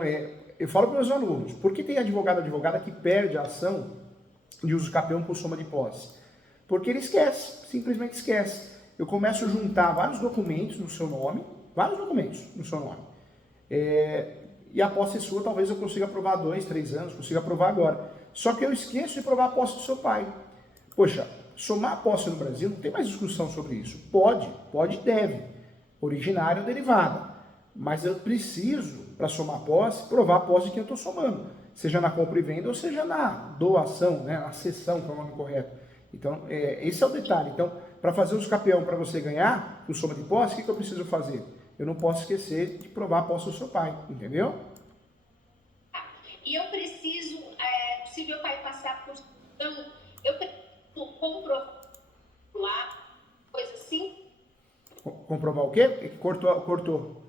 eu falo para os meus alunos, por que tem advogada que perde a ação de uso capião com soma de posse? Porque ele esquece, simplesmente esquece. Eu começo a juntar vários documentos no seu nome, e a posse sua talvez eu consiga provar 2, 3 anos, consiga provar agora. Só que eu esqueço de provar a posse do seu pai. Poxa, somar a posse no Brasil, não tem mais discussão sobre isso. Pode e deve, originária ou derivada. Mas eu preciso, para somar a posse, provar a posse de quem eu estou somando. Seja na compra e venda ou seja na doação, né, na cessão, que é o nome correto. Então, esse é o detalhe. Então, para fazer os capião para você ganhar com soma de posse, o que eu preciso fazer? Eu não posso esquecer de provar a posse do seu pai, entendeu? E eu preciso, se meu pai passar por... Então, eu preciso comprovar lá, coisa assim? Comprovar o quê? Cortou.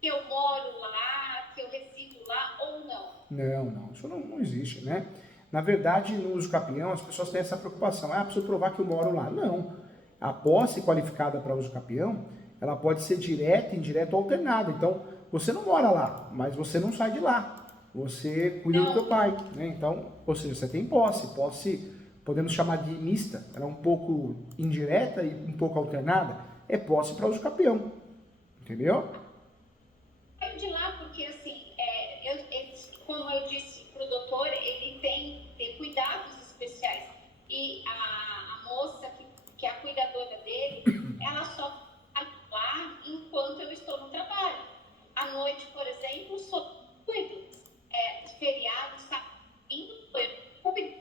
Que eu moro lá, que eu resido lá ou não? Não, isso não existe, né? Na verdade, no uso capião, as pessoas têm essa preocupação. Preciso provar que eu moro lá. Não. A posse qualificada para uso capião, ela pode ser direta, indireta ou alternada. Então, você não mora lá, mas você não sai de lá. Você cuida do teu pai, né? Então, ou seja, você tem posse. Posse, podemos chamar de mista. Ela é um pouco indireta e um pouco alternada. É posse para uso capião. Entendeu? Eu de lá, porque assim, como eu disse para o doutor, ele tem cuidados especiais. E a moça, que é a cuidadora dele, ela só está lá enquanto eu estou no trabalho. À noite, por exemplo, só cuido. Feriado, sábado, eu cuido.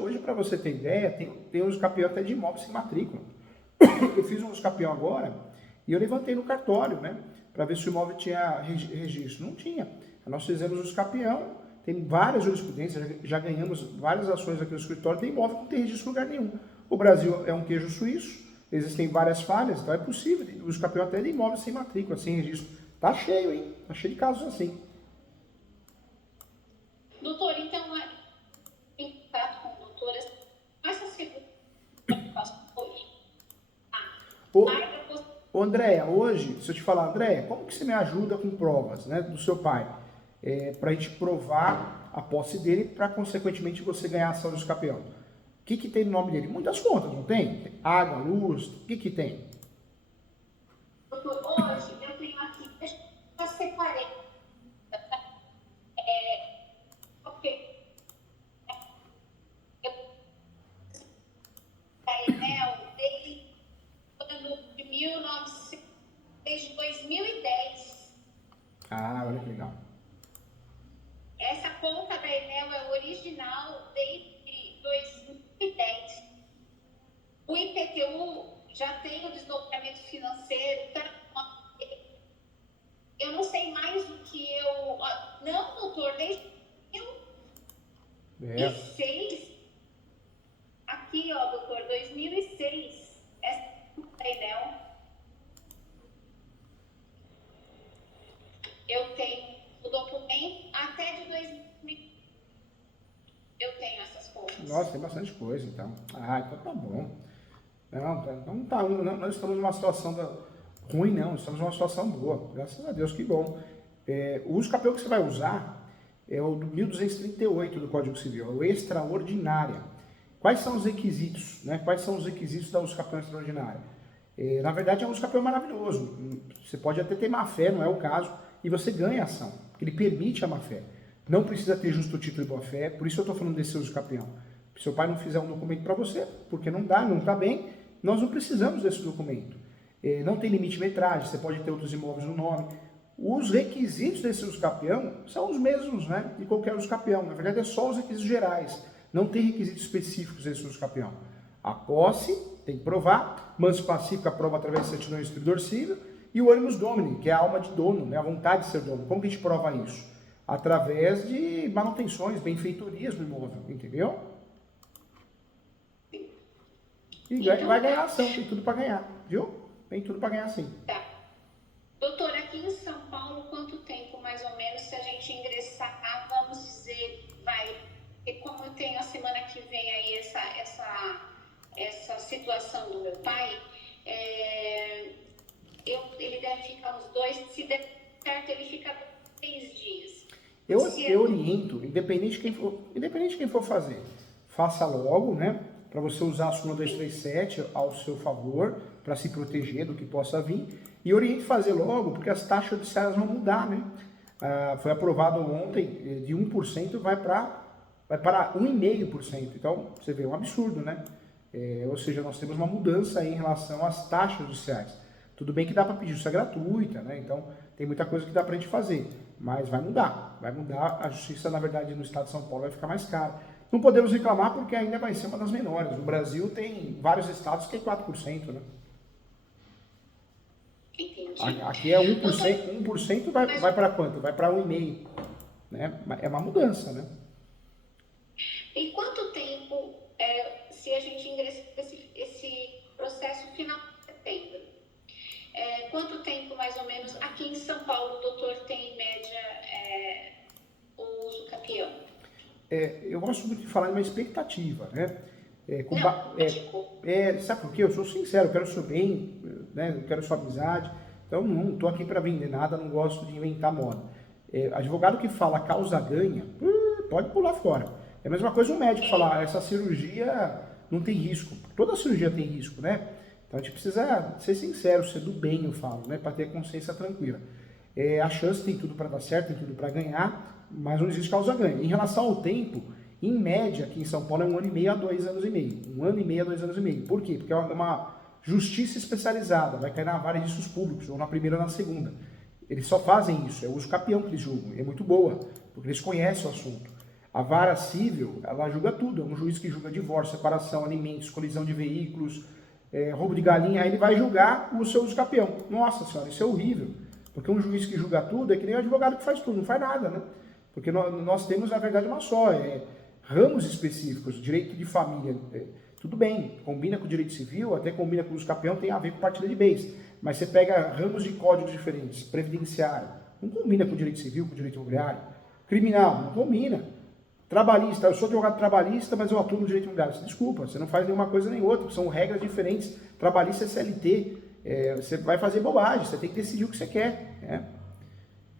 Hoje para você ter ideia, tem uso capião até de imóvel sem matrícula. Eu fiz um uso capião agora e eu levantei no cartório, né? Para ver se o imóvel tinha registro. Não tinha. Nós fizemos uso capião, tem várias jurisprudências, já ganhamos várias ações aqui no escritório, tem imóvel que não tem registro em lugar nenhum. O Brasil é um queijo suíço, existem várias falhas, então é possível. O uso capião até de imóvel sem matrícula, sem registro. Tá cheio, hein? Tá cheio de casos assim. Doutor, então, em contato com o doutor, essa segunda Ô Andréia, hoje, se eu te falar, Andréia, como que você me ajuda com provas, né, do seu pai? Para a gente provar a posse dele, para consequentemente você ganhar a ação do capião. O que tem no nome dele? Muitas contas, não tem? Tem água, luz, o que tem? Doutor, hoje eu tenho aqui, eu já separei. A Enel, desde 2010. Olha que legal. Essa conta da Enel é original desde 2010. O IPTU já tem o desdobramento financeiro, tá? Eu não sei mais do que eu... Não, doutor, desde 2006. Aqui, ó, doutor, 2006. Essa conta da Enel. Eu tenho o documento até de 2000. Eu tenho essas contas. Nossa, tem bastante coisa, então. Então tá bom. Nós estamos numa situação ruim, não. Estamos numa situação boa. Graças a Deus, que bom. O uso capião que você vai usar é o do 1238 do Código Civil, é o extraordinária. Quais são os requisitos, né? Quais são os requisitos da uso capião extraordinária? Na verdade, é um uso capião maravilhoso. Você pode até ter má fé, não é o caso, e você ganha a ação, porque ele permite a má fé. Não precisa ter justo título e boa fé, por isso eu estou falando desse uso capião. Se seu pai não fizer um documento para você, porque não dá, não está bem, nós não precisamos desse documento. Não tem limite de metragem, você pode ter outros imóveis no nome. Os requisitos desse uso capião são os mesmos, né, de qualquer uso capião. Na verdade, é só os requisitos gerais. Não tem requisitos específicos desse uso capião. A posse tem que provar, manso pacífico, a prova através de certidão de distribuidor civil, e o animus domini, que é a alma de dono, né, a vontade de ser dono. Como que a gente prova isso? através de manutenções, benfeitorias no imóvel, entendeu? E Então, vai ganhar ação, tem tudo para ganhar, viu? Tem tudo para ganhar sim. tá. Doutor, aqui em São Paulo, quanto tempo mais ou menos se a gente ingressar, vamos dizer, vai, e como eu tenho a semana que vem aí essa situação do meu pai, ele deve ficar uns 2, se der certo, ele fica 3 dias. Eu oriento, independente de quem for fazer, faça logo, né? Para você usar a súmula 237 ao seu favor, para se proteger do que possa vir. E oriente fazer logo, porque as taxas judiciárias vão mudar, né? Foi aprovado ontem, de 1% vai para 1,5%. Então, você vê, é um absurdo, né? Ou seja, nós temos uma mudança aí em relação às taxas judiciais. Tudo bem que dá para pedir justiça gratuita, né? Então, tem muita coisa que dá para a gente fazer, mas vai mudar. Vai mudar, a justiça, na verdade, no estado de São Paulo vai ficar mais cara. Não podemos reclamar porque ainda vai ser uma das menores. No Brasil tem vários estados que é 4%, né? Entendi. Aqui é 1%, 1% vai para quanto? Vai para 1,5%, né? É uma mudança, né? E quanto tempo, se a gente ingressar esse processo final de setembro, quanto tempo mais ou menos aqui em São Paulo o doutor tem em média o uso capião? Eu gosto muito de falar em uma expectativa, né? Sabe por quê? Eu sou sincero, eu quero o seu bem, né? Eu quero a sua amizade. Então, não estou aqui para vender nada, não gosto de inventar moda. Advogado que fala causa ganha, pode pular fora. É a mesma coisa um médico falar, essa cirurgia não tem risco. Toda cirurgia tem risco, né? Então, a gente precisa ser sincero, ser do bem, eu falo, né? Para ter a consciência tranquila. A chance tem tudo para dar certo, tem tudo para ganhar, mas não existe causa ganha. Em relação ao tempo, em média, aqui em São Paulo é 1 ano e meio a 2 anos e meio. 1 ano e meio a 2 anos e meio. Por quê? Porque é uma justiça especializada, vai cair na vara de registros públicos, ou na primeira ou na segunda. Eles só fazem isso, é o uso capião que eles julgam. É muito boa, porque eles conhecem o assunto. A vara civil, ela julga tudo. É um juiz que julga divórcio, separação, alimentos, colisão de veículos, roubo de galinha. Aí ele vai julgar o seu uso capião. Nossa senhora, isso é horrível. Porque um juiz que julga tudo é que nem o advogado que faz tudo, não faz nada, né? Porque nós temos, na verdade, uma só. Ramos específicos, direito de família, tudo bem, combina com o direito civil, até combina com o uso capião, tem a ver com partilha de bens. Mas você pega ramos de códigos diferentes, previdenciário, não combina com o direito civil, com o direito imobiliário. Criminal, não combina. Trabalhista, eu sou advogado trabalhista, mas eu atuo no direito imobiliário. Desculpa, você não faz nenhuma coisa nem outra, são regras diferentes. Trabalhista é CLT, você vai fazer bobagem, você tem que decidir o que você quer. Né?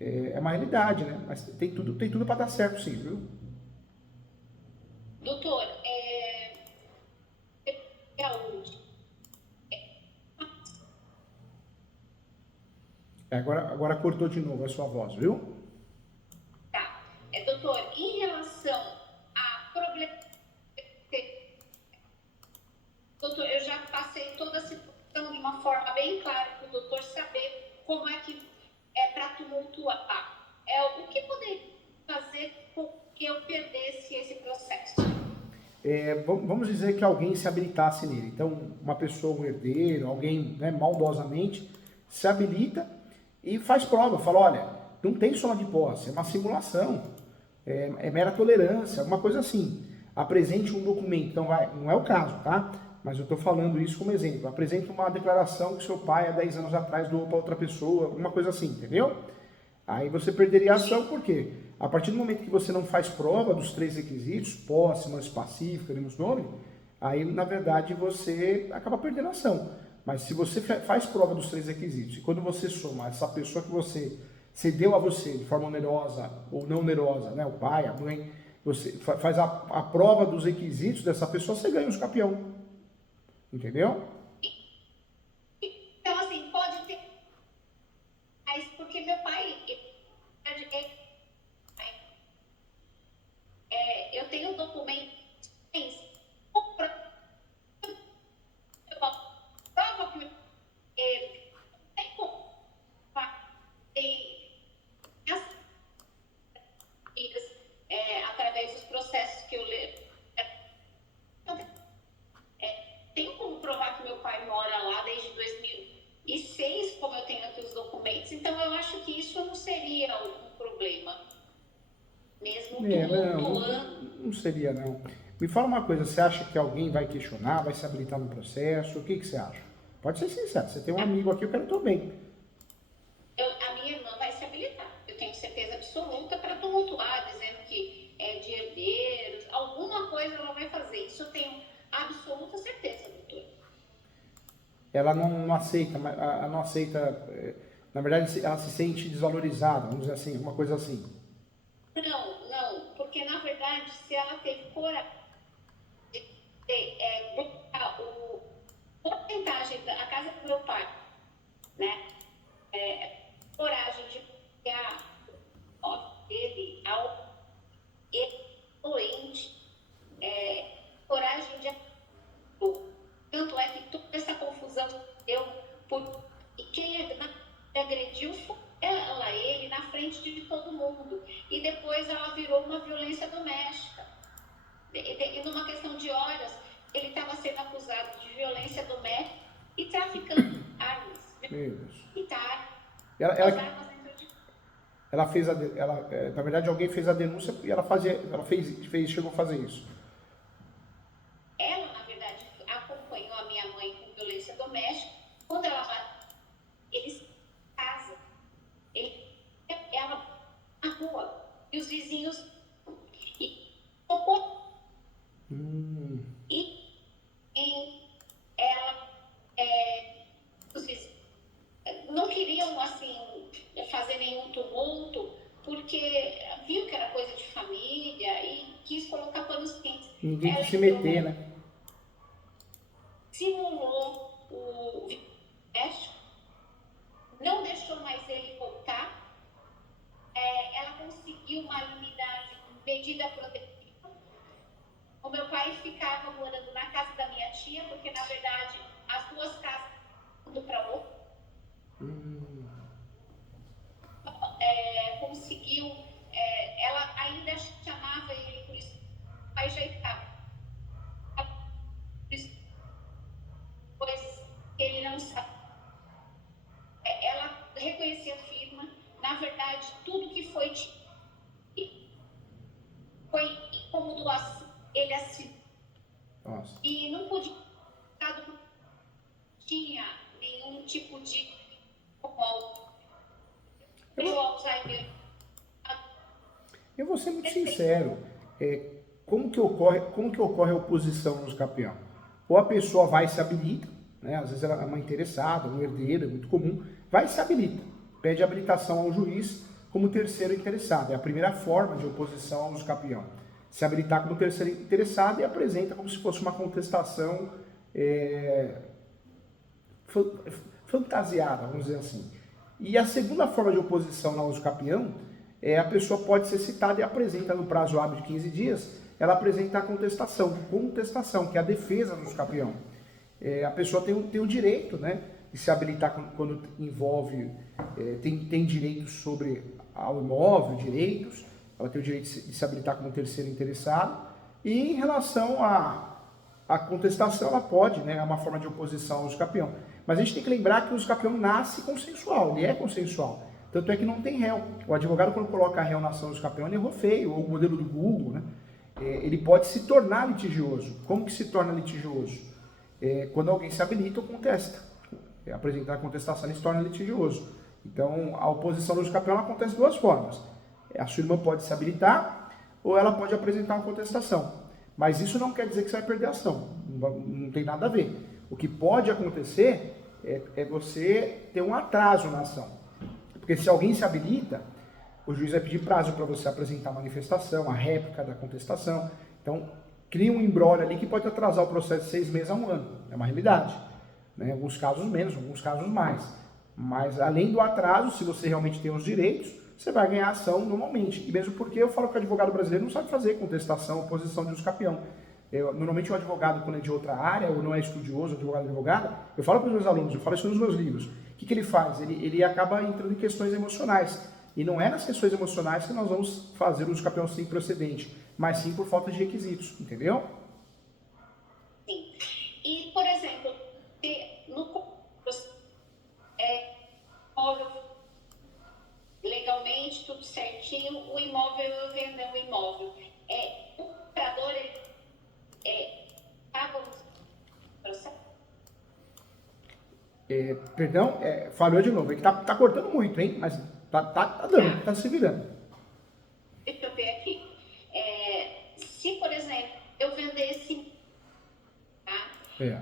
É uma realidade, né? Mas tem tudo para dar certo, sim, viu? Doutor, Agora cortou de novo a sua voz, viu? tá. Doutor, em relação a problemas, doutor, eu já passei toda a situação de uma forma bem clara para o doutor saber como é que para tumultuar. O que poderia fazer com que eu perdesse esse processo? Vamos dizer que alguém se habilitasse nele. Então, uma pessoa, um herdeiro, alguém, né, maldosamente, se habilita e faz prova. Fala, olha, não tem soma de posse, é uma simulação, é mera tolerância, alguma coisa assim. Apresente um documento. Então, não é o caso, tá? Mas eu estou falando isso como exemplo. Apresente uma declaração que seu pai, há 10 anos atrás, doou para outra pessoa, alguma coisa assim, entendeu? Aí você perderia a ação, por quê? A partir do momento que você não faz prova dos 3 requisitos, posse, manso pacífico, queremos nome, aí, na verdade, você acaba perdendo a ação. Mas se você faz prova dos 3 requisitos, e quando você soma essa pessoa que você cedeu a você de forma onerosa ou não onerosa, né, o pai, a mãe, você faz a prova dos requisitos dessa pessoa, você ganha os campeão. Entendeu? Então, assim, pode ter. Mas porque meu pai. Eu tenho documentos. Prova que tem como através dos processos que eu leio. Tenho como provar que meu pai mora lá desde 2006, como eu tenho aqui os documentos, então eu acho que isso não seria um problema. tumultuando. Não seria não. Me fala uma coisa, você acha que alguém vai questionar, vai se habilitar no processo? O que você acha? Pode ser sincero, você tem um amigo aqui, eu quero teu bem. A minha irmã vai se habilitar, eu tenho certeza absoluta, para tumultuar, dizendo que é de herdeiros, alguma coisa ela vai fazer. Isso eu tenho absoluta certeza, doutor. Ela não aceita, não aceita, na verdade ela se sente desvalorizada, vamos dizer assim, uma coisa assim. Não, porque na verdade, se ela teve coragem de buscar o porcentagem da casa do meu pai, né? Coragem de pegar ele ao doente, coragem de. Tanto é que toda essa confusão deu por. E quem agrediu foi ele, na frente de todo mundo. E depois ela virou uma violência doméstica. E numa questão de horas, ele estava sendo acusado de violência doméstica e traficando armas. Meu Deus. Ela fez na verdade alguém fez a denúncia e chegou a fazer isso. Ela, na verdade, acompanhou a minha mãe com violência doméstica. Quando eles casam, ela na rua e os vizinhos e ela os vizinhos não queriam assim fazer nenhum tumulto, porque viu que era coisa de família e quis colocar panos quentes. Ninguém quis se meter, né? Simulou o doméstico, não deixou mais ele voltar. Ela conseguiu uma imunidade, medida protetiva. O meu pai ficava morando na casa da minha tia, porque na verdade as duas casas indo para outra. Conseguiu, ela ainda chamava ele, por isso o pai já estava. Coisas que ele não sabe. Ela reconhecia a firma, na verdade, tudo que foi como doação, ele assinou. E não podia, tinha nenhum tipo de Eu vou ser muito sincero, como que ocorre a oposição no Usucapião? Ou a pessoa vai e se habilita, né? Às vezes ela é uma interessada, um herdeiro, é muito comum, vai e se habilita, pede habilitação ao juiz como terceiro interessado. É a primeira forma de oposição ao Usucapião. Se habilitar como terceiro interessado e apresenta como se fosse uma contestação fantasiada, vamos dizer assim. E a segunda forma de oposição ao Usucapião a pessoa pode ser citada e apresenta no prazo hábil de 15 dias, ela apresenta a contestação, que é a defesa do Usucapião. A pessoa tem o direito, né, de se habilitar quando envolve, tem direitos sobre ao imóvel, direitos, ela tem o direito de se habilitar como terceiro interessado, e em relação à contestação, ela pode, né, é uma forma de oposição ao Usucapião. Mas a gente tem que lembrar que o Usucapião nasce consensual, ele é consensual. Tanto é que não tem réu. O advogado, quando coloca a réu na ação do Usucapião, ele errou feio, ou o modelo do Google, né? Ele pode se tornar litigioso. Como que se torna litigioso? Quando alguém se habilita ou contesta. Apresentar a contestação, ele se torna litigioso. Então, a oposição do Usucapião acontece de duas formas. A sua irmã pode se habilitar, ou ela pode apresentar uma contestação. Mas isso não quer dizer que você vai perder a ação. Não tem nada a ver. O que pode acontecer é você ter um atraso na ação. Porque se alguém se habilita, o juiz vai pedir prazo para você apresentar a manifestação, a réplica da contestação. Então, cria um imbróglio ali que pode atrasar o processo de 6 meses a 1 ano. É uma realidade. Né? Em alguns casos menos, em alguns casos mais. Mas, além do atraso, se você realmente tem os direitos, você vai ganhar ação normalmente. E mesmo porque eu falo que o advogado brasileiro não sabe fazer contestação, oposição de usucapião. Normalmente o advogado, quando é de outra área, ou não é estudioso, advogado, eu falo para os meus alunos, eu falo isso nos meus livros. O que ele faz? Ele acaba entrando em questões emocionais. E não é nas questões emocionais que nós vamos fazer o usucapião sem procedente, mas sim por falta de requisitos, entendeu? Sim. E, por exemplo, no legalmente realmente tudo certinho, o imóvel, eu vendo o imóvel. O comprador, ele paga o processo? Perdão, falhou de novo. É que tá cortando muito, hein? Mas tá dando, tá se virando. Deixa eu ver aqui. Se, por exemplo, eu vender esse, tá?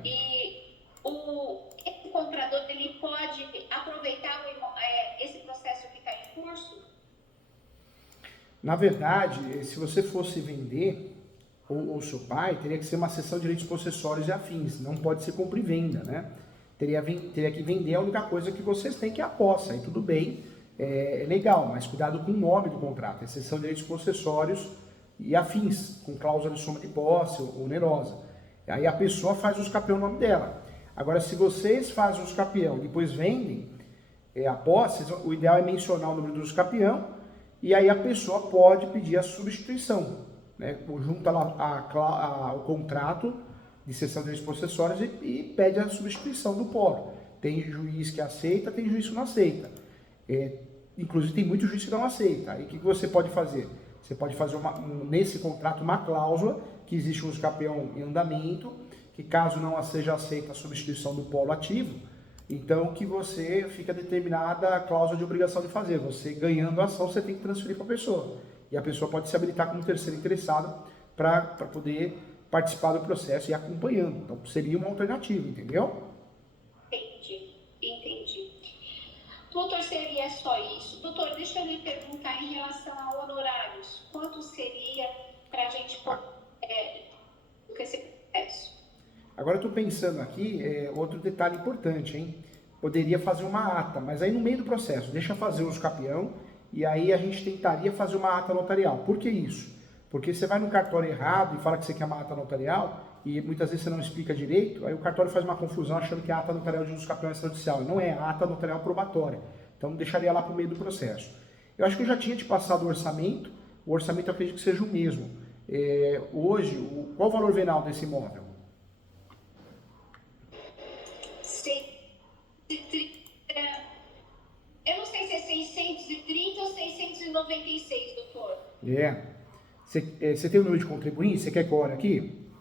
E esse comprador, ele pode aproveitar esse processo que está em curso? Na verdade, se você fosse vender, ou seu pai, teria que ser uma cessão de direitos possessórios e afins. Não pode ser compra e venda, né? Teria que vender a única coisa que vocês têm, que é a posse. Aí tudo bem, é legal, mas cuidado com o nome do contrato. É cessão de direitos possessórios e afins, com cláusula de soma de posse ou onerosa. Aí a pessoa faz o escapeão no nome dela. Agora, se vocês fazem o escapeão e depois vendem a posse, o ideal é mencionar o número do escapeão e aí a pessoa pode pedir a substituição, né? Junta lá o contrato de cessão de direitos possessórios e pede a substituição do polo. Tem juiz que aceita, tem juiz que não aceita. Inclusive tem muito juiz que não aceita. Aí o que você pode fazer? Você pode fazer nesse contrato uma cláusula que existe um escapeão em andamento, que caso não seja aceita a substituição do polo ativo, então que você fica determinada a cláusula de obrigação de fazer. Você ganhando a ação, você tem que transferir para a pessoa. E a pessoa pode se habilitar como terceiro interessado para poder participar do processo e ir acompanhando. Então seria uma alternativa, entendeu? Entendi. Doutor, seria só isso. Doutor, deixa eu lhe perguntar em relação a honorários. Quanto seria para a gente poder esse processo? Agora eu estou pensando aqui, outro detalhe importante, hein? Poderia fazer uma ata, mas aí no meio do processo, deixa fazer o escapeão e aí a gente tentaria fazer uma ata notarial. Por que isso? Porque você vai no cartório errado e fala que você quer uma ata notarial e muitas vezes você não explica direito, aí o cartório faz uma confusão achando que a ata notarial de uso escapeão é extrajudicial. Não é, a ata notarial probatória. Então deixaria lá para o meio do processo. Eu acho que eu já tinha te passado o orçamento eu acredito que seja o mesmo. Hoje, qual o valor venal desse imóvel? Eu não sei se é 630 ou 696, doutor. Você tem o número de contribuinte? Você quer que eu olhe aqui?